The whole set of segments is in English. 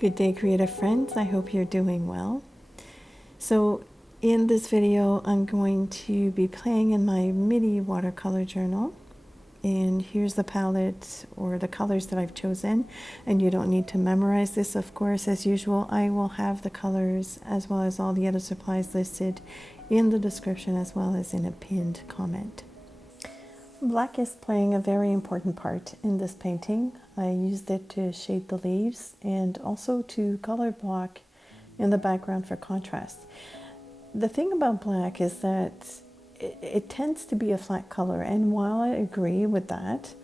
Good day, creative friends. I hope you're doing well. So in this video, I'm going to be playing in my mini watercolor journal. And here's the palette or the colors that I've chosen. And you don't need to memorize this, of course. As usual, I will have the colors as well as all the other supplies listed in the description as well as in a pinned comment. Black is playing a very important part in this painting. I used it to shade the leaves and also to color block in the background for contrast. The thing about black is that it tends to be a flat color, and while I agree with that,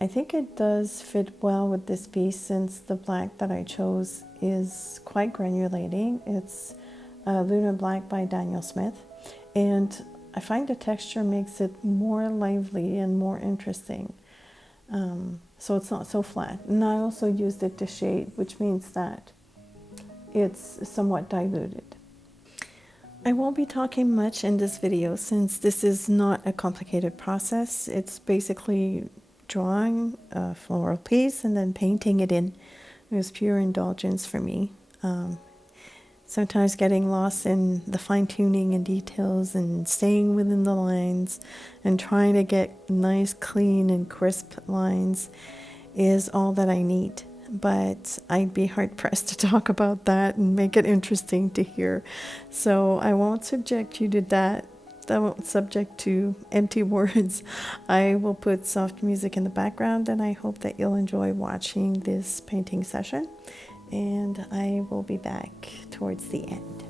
I think it does fit well with this piece since the black that I chose is quite granulating. It's Lunar Black by Daniel Smith, and I find the texture makes it more lively and more interesting. So it's not so flat. And I also used it to shade, which means that it's somewhat diluted. I won't be talking much in this video since this is not a complicated process. It's basically drawing a floral piece and then painting it in. It was pure indulgence for me. Sometimes getting lost in the fine-tuning and details and staying within the lines and trying to get nice, clean, and crisp lines is all that I need. But I'd be hard-pressed to talk about that and make it interesting to hear. So I won't subject you to that. I won't subject to empty words. I will put soft music in the background, and I hope that you'll enjoy watching this painting session. And I will be back towards the end.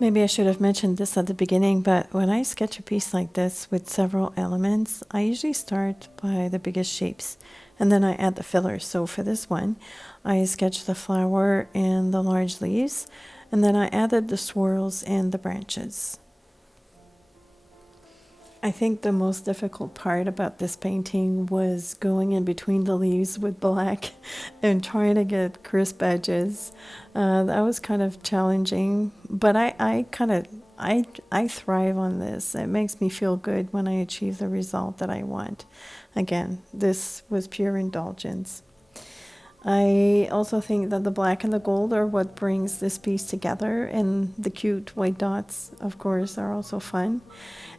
Maybe I should have mentioned this at the beginning, but when I sketch a piece like this with several elements, I usually start by the biggest shapes and then I add the fillers. So for this one, I sketched the flower and the large leaves, and then I added the swirls and the branches. I think the most difficult part about this painting was going in between the leaves with black and trying to get crisp edges. That was kind of challenging, but I thrive on this. It makes me feel good when I achieve the result that I want. Again, this was pure indulgence. I also think that the black and the gold are what brings this piece together, and the cute white dots, of course, are also fun.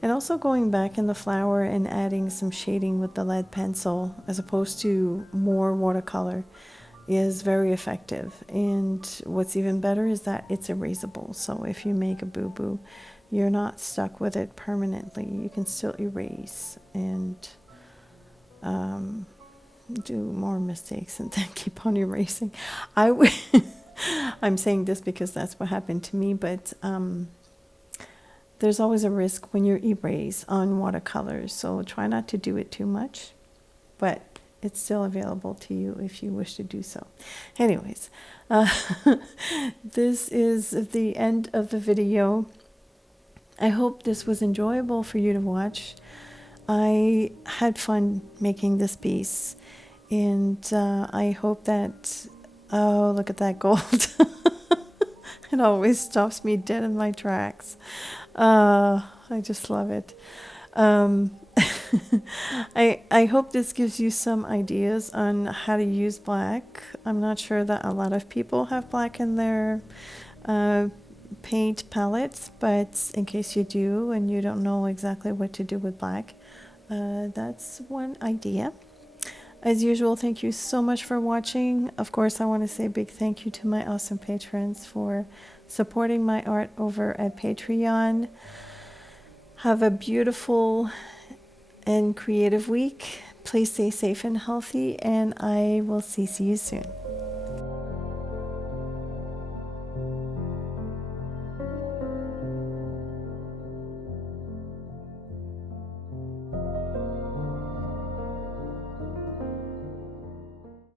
And also going back in the flower and adding some shading with the lead pencil as opposed to more watercolor is very effective. And what's even better is that it's erasable. So if you make a boo-boo, you're not stuck with it permanently. You can still erase and do more mistakes and then keep on erasing. I'm saying this because that's what happened to me, but there's always a risk when you erase on watercolors, so try not to do it too much, but it's still available to you if you wish to do so. Anyways, this is the end of the video. I hope this was enjoyable for you to watch. I had fun making this piece, and I hope that, oh, look at that gold. It always stops me dead in my tracks. I just love it. I hope this gives you some ideas on how to use black. I'm not sure that a lot of people have black in their paint palettes, but in case you do and you don't know exactly what to do with black, that's one idea. As usual, thank you so much for watching. Of course, I want to say a big thank you to my awesome patrons for supporting my art over at Patreon. Have a beautiful and creative week. Please stay safe and healthy, and I will see you soon.